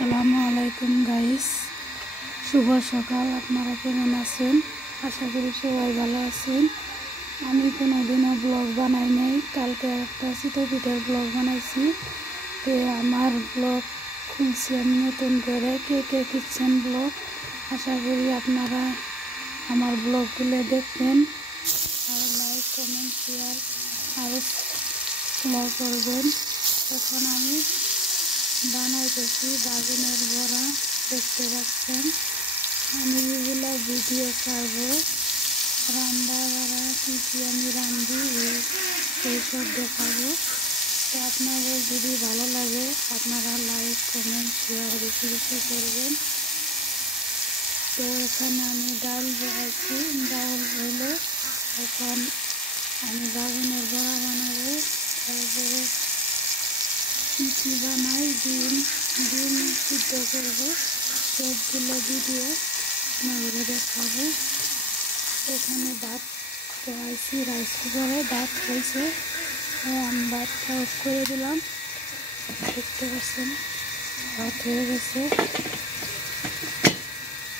আসসালামু আলাইকুম গাইস, শুভ সকাল। আপনারা কেমন আছেন? আশা করি সবাই ভালো আছেন। আমি কোনোদিনও ব্লগ বানাই নাই, কালকে একটা চিতই পিঠার ব্লগ বানাইছি। তো আমার ব্লগ খুলছি আমি নতুন করে। কে কে কিচেন ব্লগ, আশা করি আপনারা আমার ব্লগগুলো দেখবেন আর লাইক কমেন্ট শেয়ার আর ফলো করবেন। এখন আমি বানাইতেছি বাগুনের বড়া, দেখতে পাচ্ছেন। আমি এগুলো ভিডিও ছাড়বো, রান্না বাড়া কী আমি রান্ধি এইসব দেখাবো। তো আপনাদের যদি ভালো লাগে আপনারা লাইক কমেন্ট শেয়ার বেশি বেশি করবেন। তো এখানে আমি ডাল বসাইছি, ডাল হলে এখন আমি বাগুনের বড়া বানাবো। তারপরে কী বানাই, ডিম সিদ্ধ করবো, সবগুলো ভিডিও আপনাদের দেখাবো। এখানে ভাত বসাইছি রাইস কুকারে, ভাত হয়েছে, আমি ভাতটা অফ করে দিলাম। দেখতে পাচ্ছেন ভাত হয়ে গেছে।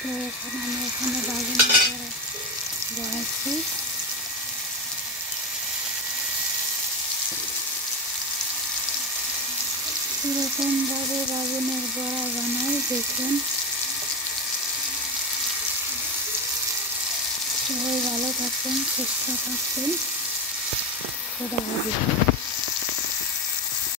তো এখন আমি এখানে বাগুনের বড়া বসাইছি। এরকমভাবে বাগুনের বড়া বানাই, দেখুন। সবাই ভালো থাকবেন, সুস্থ থাকবেন। খোদা হাফেজ।